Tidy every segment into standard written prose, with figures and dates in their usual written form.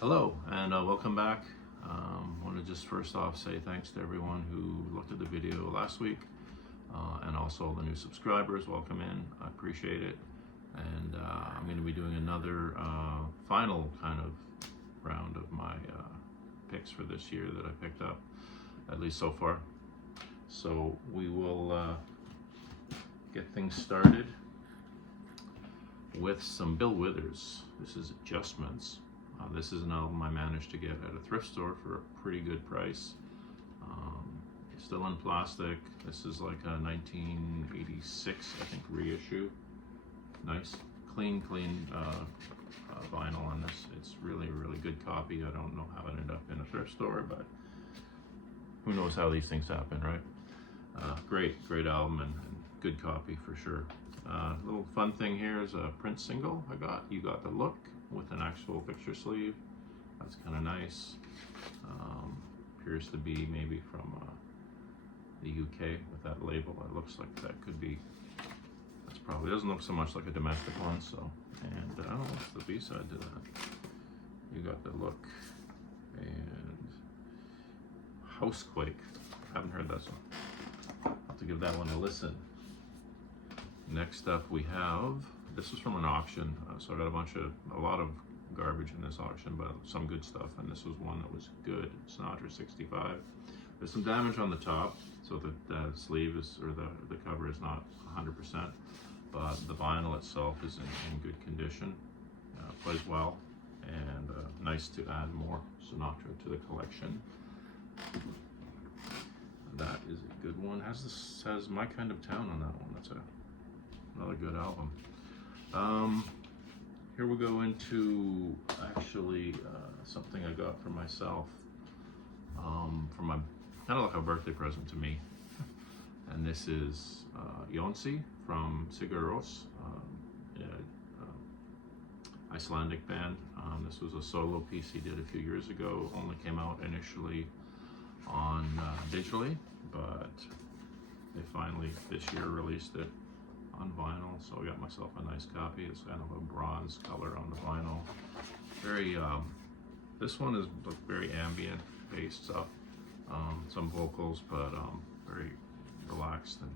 Hello and welcome back. Want to just first off say thanks to everyone who looked at the video last week and also the new subscribers. Welcome in, I appreciate it. And I'm going to be doing another final kind of round of my picks for this year that I picked up, at least so far. So we will get things started with some Bill Withers. This is Adjustments. This is an album I managed to get at a thrift store for a pretty good price. Still in plastic. This is like a 1986, I think, reissue. Nice, clean vinyl on this. It's really good copy. I don't know how it ended up in a thrift store, but who knows how these things happen, right? Great album and good copy for sure. Little fun thing here is a print single I got. You Got the Look, with an actual picture sleeve. That's kind of nice. Appears to be maybe from the UK with that label. It looks like that could be, that's probably, doesn't look so much like a domestic one, so. And I don't know what's the B-side to that. You Got the Look. And Housequake. I haven't heard that song. I'll have to give that one a listen. Next up we have, this is from an auction, so I got a lot of garbage in this auction, but some good stuff, and this was one that was good. Sinatra 65. There's some damage on the top, so that the sleeve is, or the cover is not 100%, but the vinyl itself is in good condition. Plays well, and nice to add more Sinatra to the collection. That is a good one. Has My Kind of Town on that one. That's another good album. Here we go into actually something I got for myself, for my kind of like a birthday present to me, and this is Jonsi from Sigur Rós, Icelandic band. This was a solo piece he did a few years ago. Only came out initially on digitally, but they finally this year released it on vinyl, so I got myself a nice copy. It's kind of a bronze color on the vinyl. Very, this one is very ambient based stuff. Some vocals, but very relaxed. And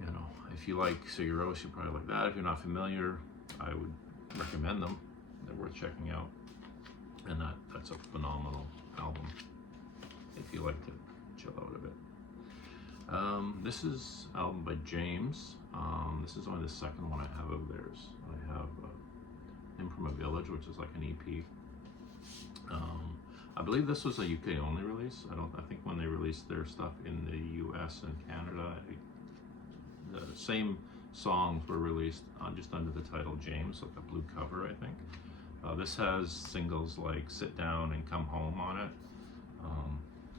you know, if you like Sigur Rós, you probably like that. If you're not familiar, I would recommend them. They're worth checking out. And that's a phenomenal album if you like to chill out a bit. This is an album by James. This is only the second one I have of theirs. I have Him from a Village, which is like an EP. I believe this was a UK only release. I think when they released their stuff in the US and Canada, the same songs were released just under the title James, like a blue cover, I think. This has singles like Sit Down and Come Home on it.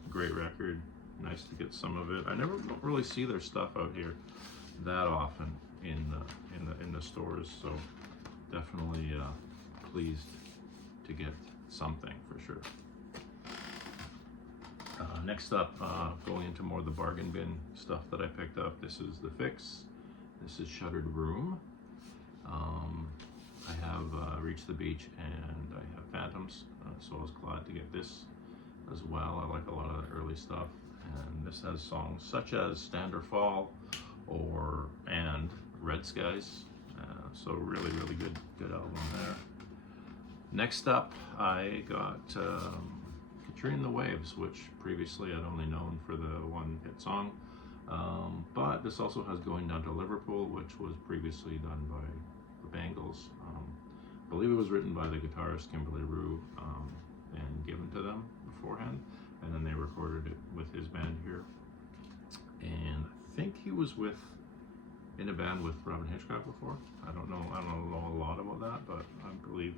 Great record. Nice to get some of it. I don't really see their stuff out here that often in the stores, so definitely pleased to get something for sure. Next up, going into more of the bargain bin stuff that I picked up. This is The Fix. This is Shuttered Room. I have Reach the Beach and I have Phantoms, so I was glad to get this as well. I like a lot of the early stuff. And this has songs such as Stand or Fall and Red Skies. So really good album there. Next up, I got Katrina and the Waves, which previously I'd only known for the one hit song. But this also has Going Down to Liverpool, which was previously done by the Bangles. I believe it was written by the guitarist Kimberly Rue and given to them beforehand. And then they recorded it with his band here. And I think he was in a band with Robin Hitchcock before. I don't know a lot about that, but I believe,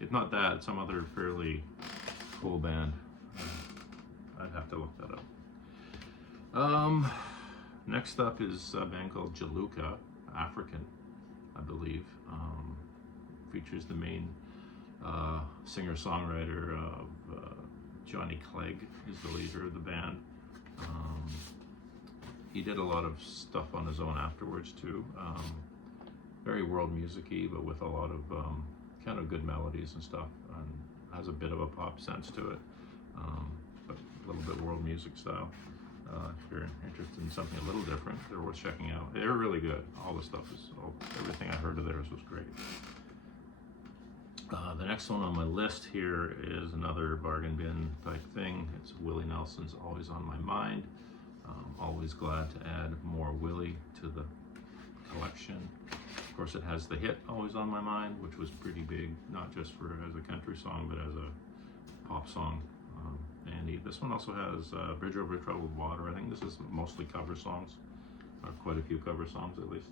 if not that, some other fairly cool band. I'd have to look that up. Next up is a band called Jaluka, African, I believe. Features the main singer-songwriter of Johnny Clegg is the leader of the band. He did a lot of stuff on his own afterwards too. Very world music-y, but with a lot of kind of good melodies and stuff. And has a bit of a pop sense to it, but a little bit world music style. If you're interested in something a little different, they're worth checking out. They're really good. All the stuff everything I heard of theirs was great. The next one on my list here is another bargain bin type thing. It's Willie Nelson's Always on My Mind. Always glad to add more Willie to the collection. Of course, it has the hit Always on My Mind, which was pretty big, not just as a country song, but as a pop song. And this one also has Bridge Over Troubled Water. I think this is mostly cover songs, or quite a few cover songs at least,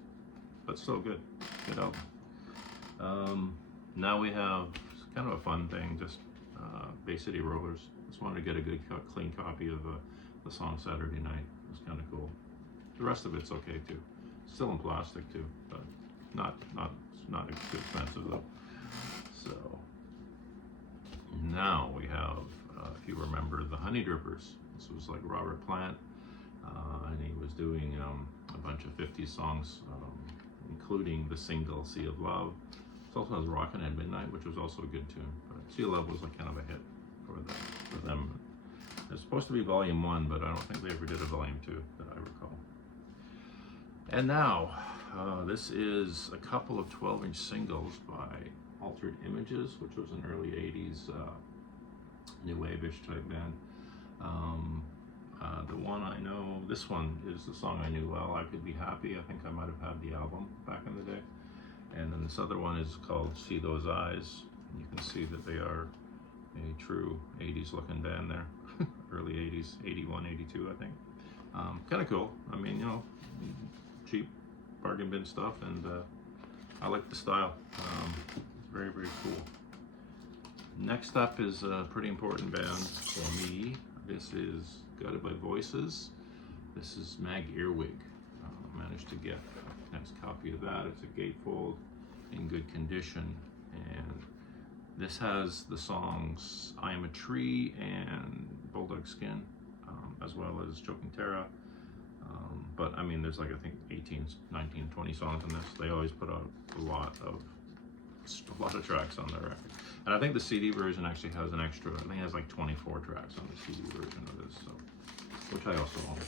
but still good album. Now we have kind of a fun thing, just Bay City Rollers. Just wanted to get a good clean copy of the song Saturday Night. It was kind of cool. The rest of it's okay too. Still in plastic too, but not too expensive though. So now we have, if you remember, the Honey Drippers. This was like Robert Plant, and he was doing a bunch of 50s songs, including the single Sea of Love. It also has Rockin' at Midnight, which was also a good tune. But Sea of Love was like kind of a hit for them. It's supposed to be volume 1, but I don't think they ever did a volume 2 that I recall. And now, this is a couple of 12-inch singles by Altered Images, which was an early 80s new wave-ish type band. The one I know, this one is the song I knew well, I Could Be Happy. I think I might have had the album back in the day. And then this other one is called See Those Eyes. You can see that they are a true 80s looking band there. Early 80s, 81, 82, I think. Kind of cool. I mean, you know, cheap bargain bin stuff, and I like the style. It's very, very cool. Next up is a pretty important band for me. This is Guided by Voices. This is Mag Earwig. Managed to get a nice copy of that. It's a gatefold in good condition, and this has the songs I Am a Tree and Bulldog Skin, as well as Choking Terra. But I mean, there's like, I think 18, 19, 20 songs in this. They always put out a lot of tracks on their record. And I think the CD version actually has an extra, I think it has like 24 tracks on the CD version of this, so, which I also own.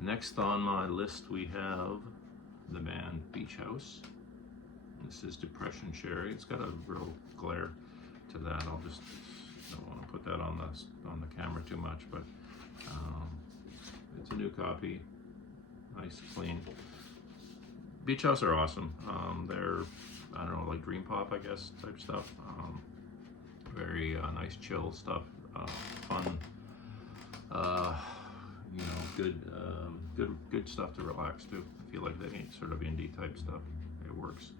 Next on my list we have the band Beach House. This is Depression Sherry. It's got a real glare to that. I'll just don't want to put that on the camera too much, but it's a new copy, nice, clean. Beach House are awesome. They're, I don't know, like dream pop, I guess, type stuff. Very nice, chill stuff. Fun. You know, good stuff to relax to. I feel like that ain't sort of indie type stuff. It works.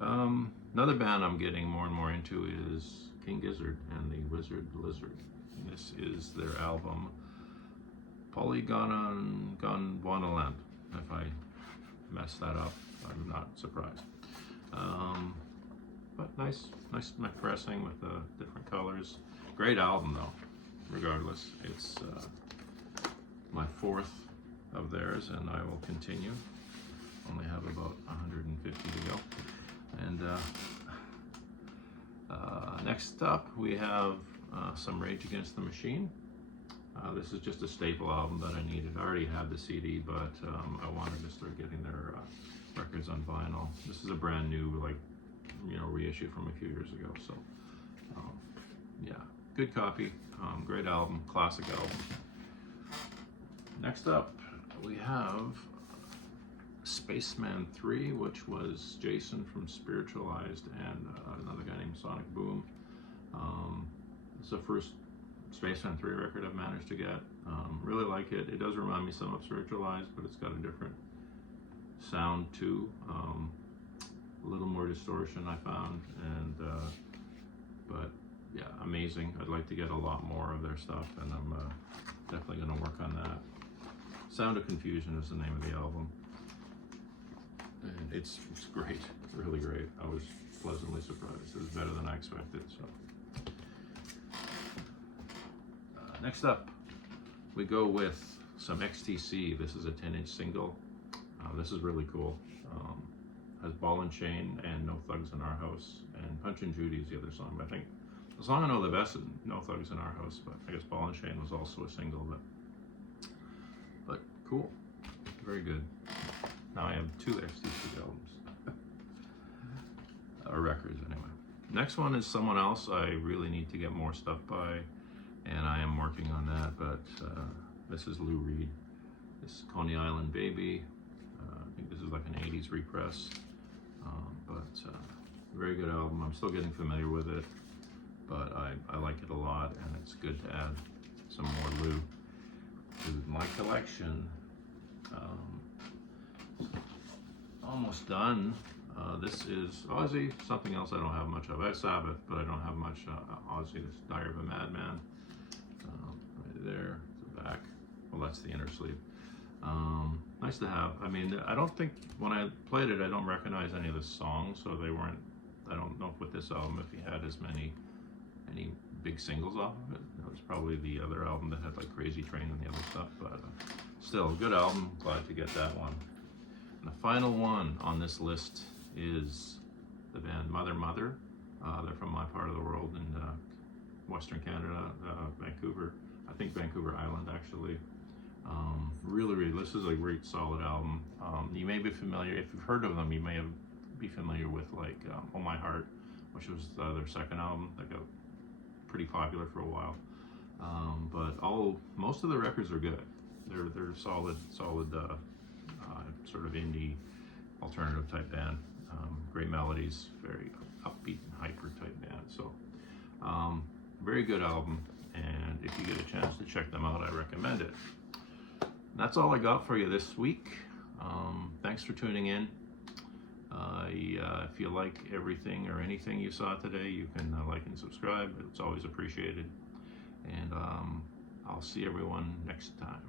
Another band I'm getting more and more into is King Gizzard and the Wizard Lizard. And this is their album Polygonwanaland. If I mess that up, I'm not surprised. But nice pressing with different colors. Great album though, regardless. It's my 4th of theirs, and I will continue. Only have about 150 to go. And next up we have some Rage Against the Machine. This is just a staple album that I needed. I already had the CD, but I wanted to start getting their records on vinyl. This is a brand new, like, you know, reissue from a few years ago. So yeah, good copy, great album, classic album. Next up we have Spaceman 3, which was Jason from Spiritualized and another guy named Sonic Boom. It's the first Spaceman 3 record I've managed to get. Really like it. It does remind me some of Spiritualized, but it's got a different sound too. A little more distortion I found, and but yeah, amazing. I'd like to get a lot more of their stuff, and I'm definitely going to work on that. Sound of Confusion is the name of the album, and it's great. It's really great. I was pleasantly surprised. It was better than I expected. So next up we go with some XTC. This is a 10-inch single. This is really cool. has Ball and Chain and No Thugs in Our House, and Punch and Judy is the other song. But I think the song I know the best is No Thugs in Our House, but I guess Ball and Chain was also a single. But cool, very good. Now I have 2 XTC albums, or records anyway. Next one is someone else I really need to get more stuff by, and I am working on that, but this is Lou Reed. This is Coney Island Baby. I think this is like an 80s repress, but very good album. I'm still getting familiar with it, but I like it a lot, and it's good to add some more Lou to my collection. Almost done. This is Ozzy, something else I don't have much of. I have Sabbath, but I don't have much Ozzy. This is Diary of a Madman. Right there, the back. Well, that's the inner sleeve. Nice to have. I mean, I don't think, when I played it, I don't recognize any of the songs, so they weren't, I don't know if with this album, if he had as many big singles off of it. It was probably the other album that had like Crazy Train and the other stuff, but still, good album. Glad to get that one. And the final one on this list is the band Mother Mother. They're from my part of the world in Western Canada, Vancouver. I think Vancouver Island, actually. Really, this is a great solid album. You may be familiar, if you've heard of them, you may be familiar with like Oh My Heart, which was their second album that got pretty popular for a while. But most of the records are good. They're solid sort of indie alternative type band. Great melodies, very upbeat and hyper type band. So very good album, and if you get a chance to check them out, I recommend it. That's all I got for you this week. Thanks for tuning in. If you like everything or anything you saw today, you can like and subscribe. It's always appreciated. And I'll see everyone next time.